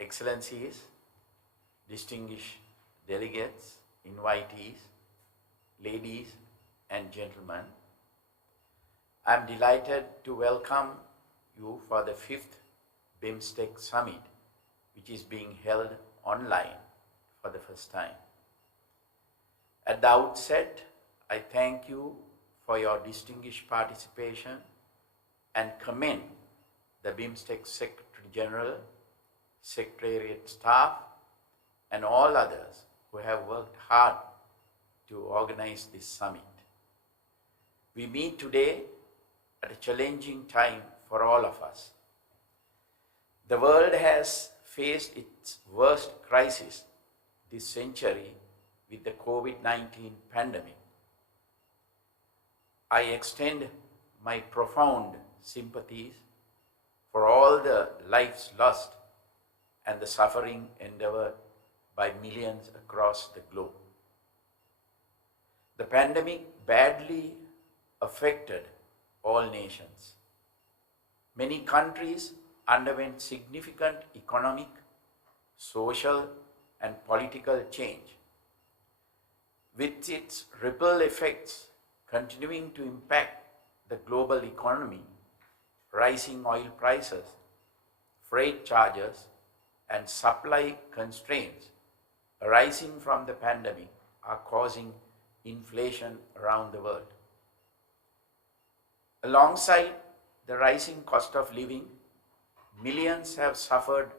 Excellencies, distinguished delegates, invitees, ladies and gentlemen, I am delighted to welcome you for the 5th BIMSTEC Summit, which is being held online for the first time. At the outset, I thank you for your distinguished participation and commend the BIMSTEC Secretary General, Secretariat staff, and all others who have worked hard to organize this summit. We meet today at a challenging time for all of us. The world has faced its worst crisis this century with the COVID-19 pandemic. I extend my profound sympathies for all the lives lost and the suffering endured by millions across the globe. The pandemic badly affected all nations. Many countries underwent significant economic, social, and political change, with its ripple effects continuing to impact the global economy. Rising oil prices, freight charges, and supply constraints arising from the pandemic are causing inflation around the world. Alongside the rising cost of living, millions have suffered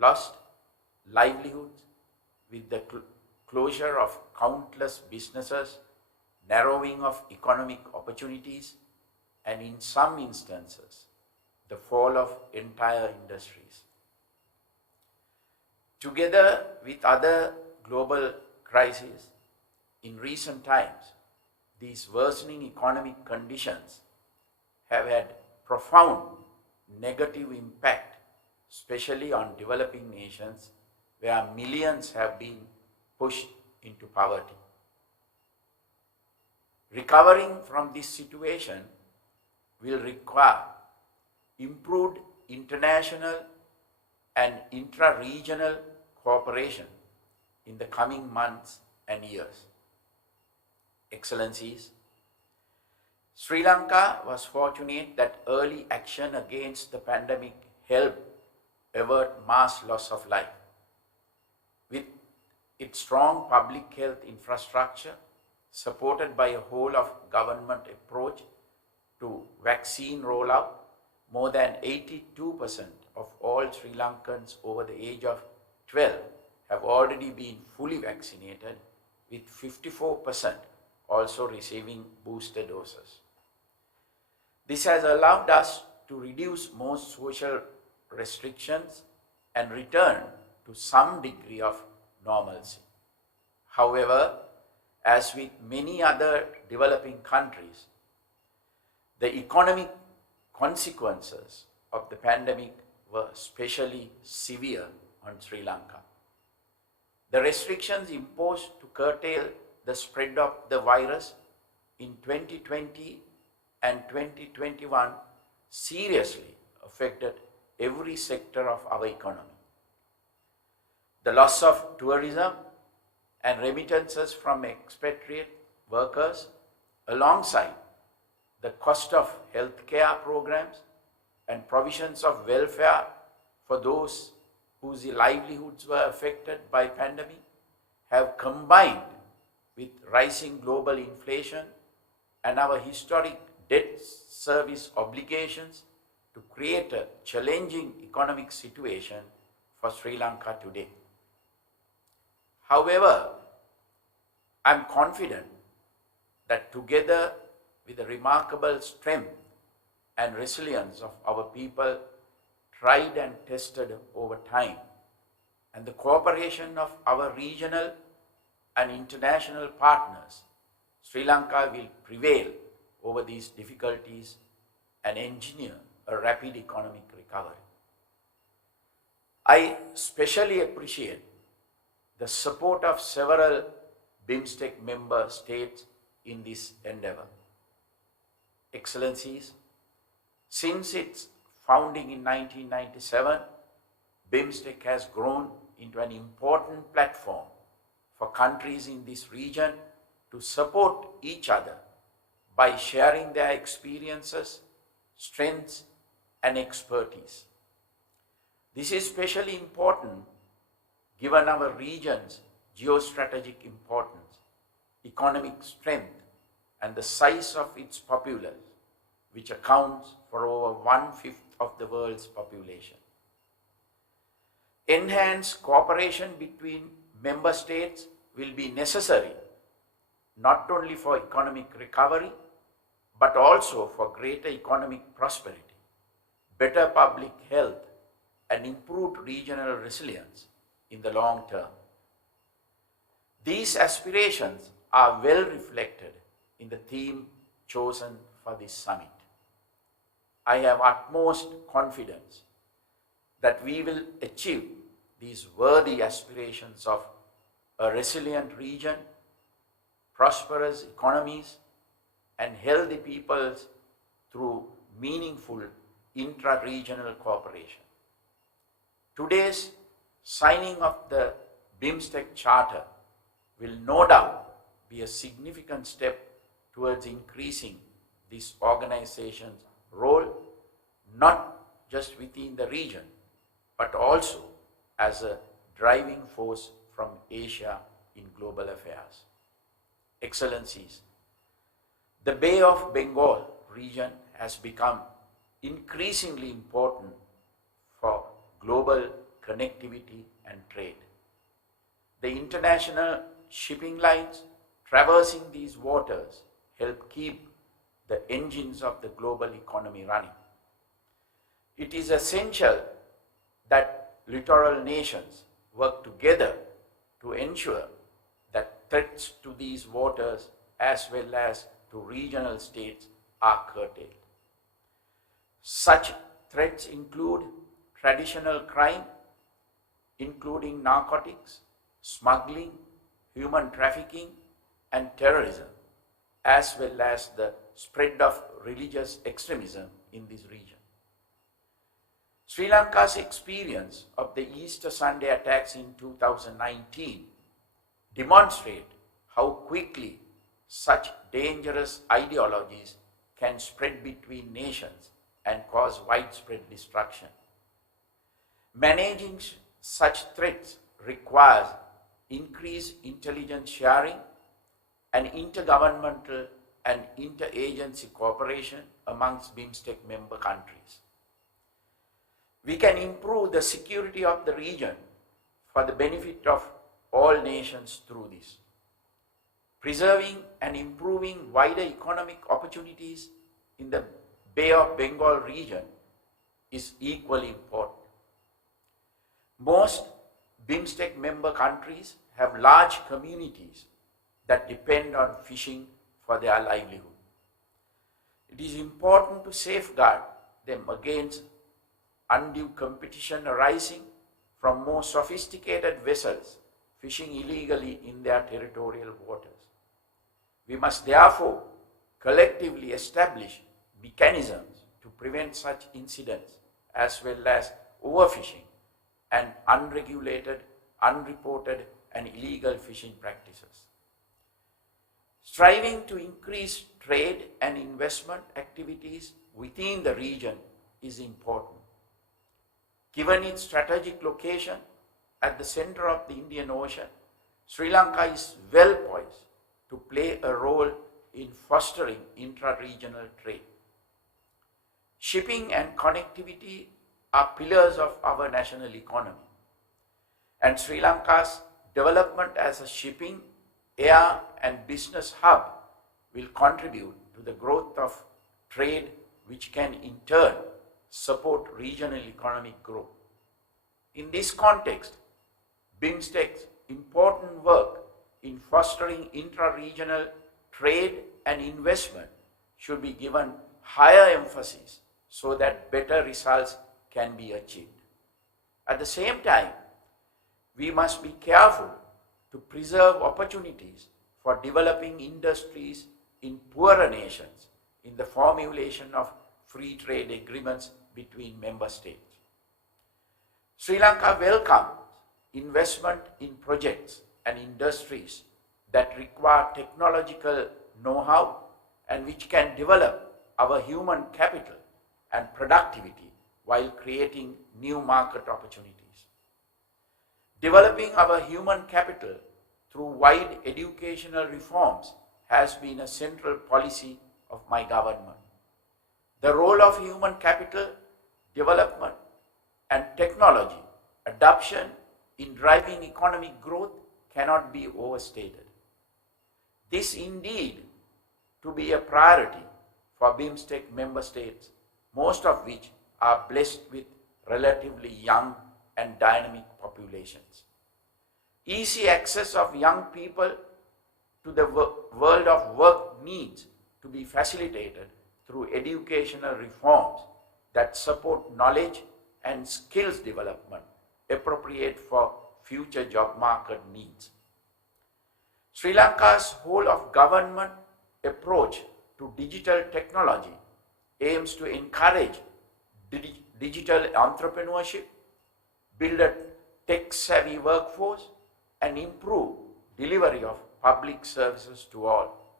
lost livelihoods with the closure of countless businesses, narrowing of economic opportunities, and in some instances, the fall of entire industries. Together with other global crises, in recent times, these worsening economic conditions have had profound negative impact, especially on developing nations where millions have been pushed into poverty. Recovering from this situation will require improved international and intra-regional cooperation in the coming months and years. Excellencies, Sri Lanka was fortunate that early action against the pandemic helped avert mass loss of life. With its strong public health infrastructure, supported by a whole of government approach to vaccine rollout, more than 82% of all Sri Lankans over the age of 12 have already been fully vaccinated, with 54% also receiving booster doses. This has allowed us to reduce most social restrictions and return to some degree of normalcy. However, as with many other developing countries, the economic consequences of the pandemic were especially severe on Sri Lanka. The restrictions imposed to curtail the spread of the virus in 2020 and 2021 seriously affected every sector of our economy. The loss of tourism and remittances from expatriate workers, alongside the cost of healthcare programs and provisions of welfare for those whose livelihoods were affected by pandemic, have combined with rising global inflation and our historic debt service obligations to create a challenging economic situation for Sri Lanka today. However, I am confident that together with the remarkable strength and resilience of our people, tried and tested over time, and the cooperation of our regional and international partners, Sri Lanka will prevail over these difficulties and engineer a rapid economic recovery. I especially appreciate the support of several BIMSTEC member states in this endeavor. Excellencies, since its founding in 1997, BIMSTEC has grown into an important platform for countries in this region to support each other by sharing their experiences, strengths, and expertise. This is especially important given our region's geostrategic importance, economic strength, and the size of its populace, which accounts for over 1/5 of the world's population. Enhanced cooperation between member states will be necessary not only for economic recovery, but also for greater economic prosperity, better public health, and improved regional resilience in the long term. These aspirations are well reflected in the theme chosen for this summit. I have utmost confidence that we will achieve these worthy aspirations of a resilient region, prosperous economies, and healthy peoples through meaningful intra-regional cooperation. Today's signing of the BIMSTEC Charter will no doubt be a significant step towards increasing this organization's role, not just within the region, but also as a driving force from Asia in global affairs. Excellencies, the Bay of Bengal region has become increasingly important for global connectivity and trade. The international shipping lines traversing these waters help keep the engines of the global economy running. It is essential that littoral nations work together to ensure that threats to these waters as well as to regional states are curtailed. Such threats include traditional crime, including narcotics, smuggling, human trafficking, and terrorism, as well as the spread of religious extremism in this region. Sri Lanka's experience of the Easter Sunday attacks in 2019 demonstrate how quickly such dangerous ideologies can spread between nations and cause widespread destruction. Managing such threats requires increased intelligence sharing and intergovernmental and interagency cooperation amongst BIMSTEC member countries. We can improve the security of the region for the benefit of all nations through this. Preserving and improving wider economic opportunities in the Bay of Bengal region is equally important. Most BIMSTEC member countries have large communities that depend on fishing for their livelihood. It is important to safeguard them against undue competition arising from more sophisticated vessels fishing illegally in their territorial waters. We must therefore collectively establish mechanisms to prevent such incidents as well as overfishing and unregulated, unreported, and illegal fishing practices. Striving to increase trade and investment activities within the region is important. Given its strategic location at the center of the Indian Ocean, Sri Lanka is well poised to play a role in fostering intra-regional trade. Shipping and connectivity are pillars of our national economy, and Sri Lanka's development as a shipping, air, and business hub will contribute to the growth of trade, which can in turn support regional economic growth. In this context, BIMSTEC's important work in fostering intra-regional trade and investment should be given higher emphasis so that better results can be achieved. At the same time, we must be careful to preserve opportunities for developing industries in poorer nations in the formulation of free trade agreements between member states. Sri Lanka welcomes investment in projects and industries that require technological know-how and which can develop our human capital and productivity while creating new market opportunities. Developing our human capital through wide educational reforms has been a central policy of my government. The role of human capital development and technology adoption in driving economic growth cannot be overstated. This indeed to be a priority for BIMSTEC member states, most of which are blessed with relatively young and dynamic populations. Easy access of young people to the world of work needs to be facilitated through educational reforms that support knowledge and skills development appropriate for future job market needs. Sri Lanka's whole of government approach to digital technology aims to encourage digital entrepreneurship, build a tech-savvy workforce, and improve delivery of public services to all.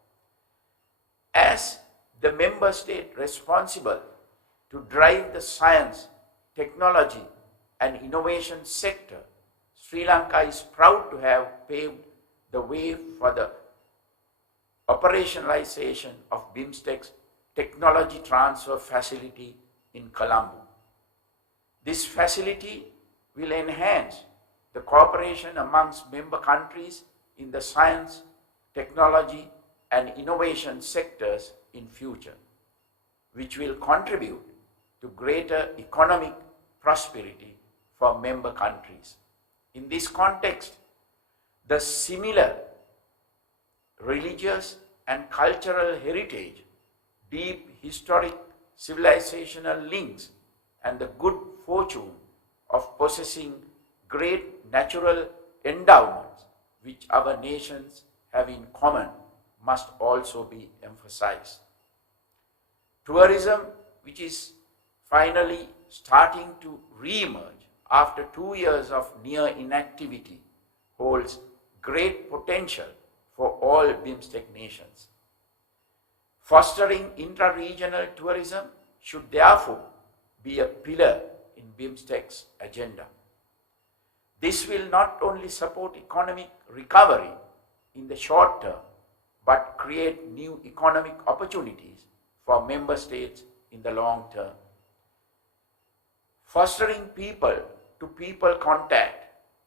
As the member state responsible to drive the science, technology, and innovation sector, Sri Lanka is proud to have paved the way for the operationalization of BIMSTEC's technology transfer facility in Colombo. This facility will enhance the cooperation amongst member countries in the science, technology, and innovation sectors in future, which will contribute to greater economic prosperity for member countries. In this context, the similar religious and cultural heritage, deep historic civilizational links, and the good fortune of possessing great natural endowments which our nations have in common must also be emphasized. Tourism, which is finally starting to re-emerge after 2 years of near inactivity, holds great potential for all BIMSTEC nations. Fostering intra-regional tourism should therefore be a pillar in BIMSTEC's agenda. This will not only support economic recovery in the short term, but create new economic opportunities for member states in the long term. Fostering people-to-people contact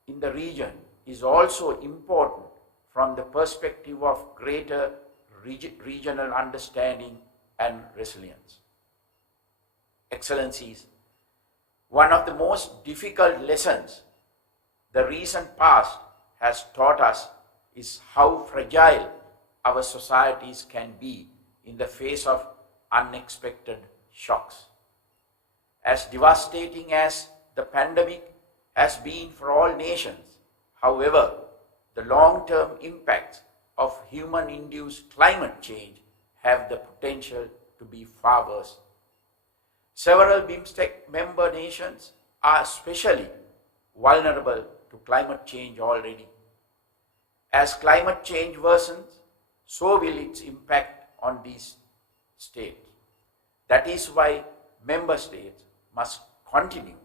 in the region is also important from the perspective of greater regional understanding and resilience. Excellencies, one of the most difficult lessons the recent past has taught us is how fragile our societies can be in the face of unexpected shocks. As devastating as the pandemic has been for all nations, however, the long-term impacts of human-induced climate change have the potential to be far worse. Several BIMSTEC member nations are especially vulnerable to climate change already. As climate change worsens, so will its impact on these states. That is why member states must continue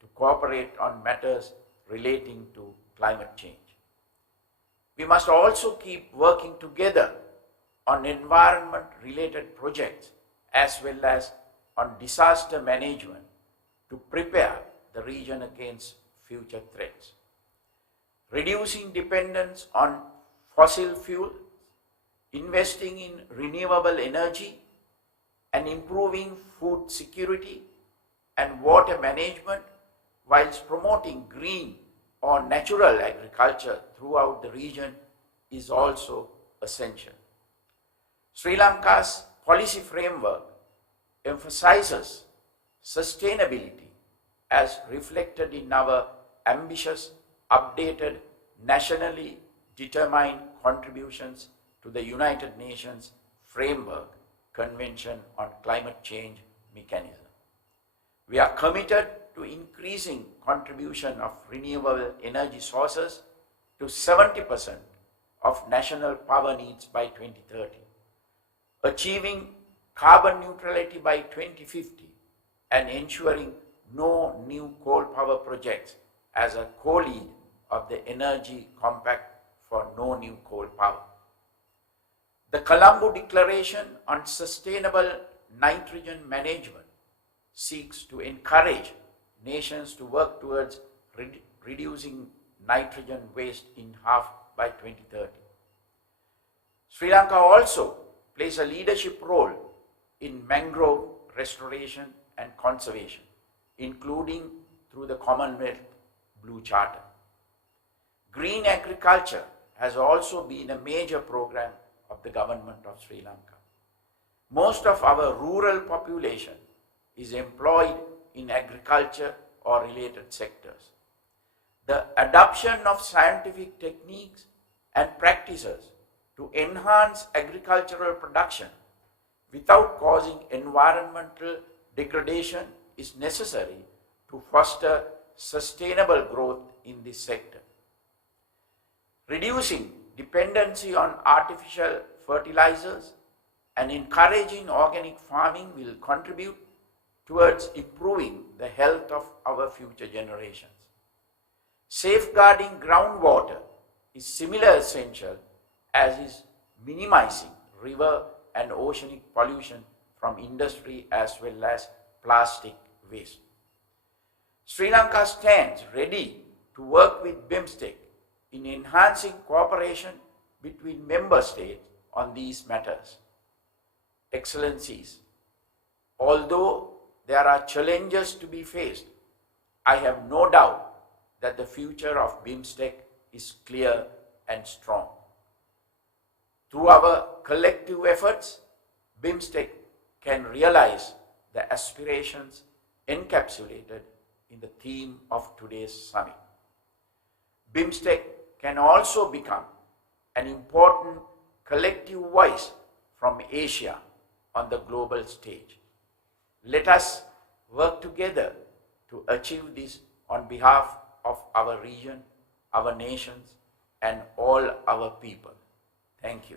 to cooperate on matters relating to climate change. We must also keep working together on environment-related projects as well as on disaster management to prepare the region against future threats. Reducing dependence on fossil fuels, investing in renewable energy, and improving food security and water management whilst promoting green or natural agriculture throughout the region is also essential. Sri Lanka's policy framework emphasizes sustainability as reflected in our ambitious, updated, nationally determined contributions to the United Nations Framework Convention on Climate Change Mechanism. We are committed to increase increasing contribution of renewable energy sources to 70% of national power needs by 2030, achieving carbon neutrality by 2050, and ensuring no new coal power projects as a co-lead of the Energy Compact for no new coal power. The Colombo Declaration on Sustainable Nitrogen Management seeks to encourage nations to work towards reducing nitrogen waste in half by 2030. Sri Lanka also plays a leadership role in mangrove restoration and conservation, including through the Commonwealth Blue Charter. Green agriculture has also been a major program of the Government of Sri Lanka. Most of our rural population is employed in agriculture or related sectors. The adoption of scientific techniques and practices to enhance agricultural production without causing environmental degradation is necessary to foster sustainable growth in this sector. Reducing dependency on artificial fertilizers and encouraging organic farming will contribute towards improving the health of our future generations. Safeguarding groundwater is similarly essential as is minimizing river and oceanic pollution from industry as well as plastic waste. Sri Lanka stands ready to work with BIMSTEC in enhancing cooperation between member states on these matters. Excellencies, although there are challenges to be faced, I have no doubt that the future of BIMSTEC is clear and strong. Through our collective efforts, BIMSTEC can realize the aspirations encapsulated in the theme of today's summit. BIMSTEC can also become an important collective voice from Asia on the global stage. Let us work together to achieve this on behalf of our region, our nations, and all our people. Thank you.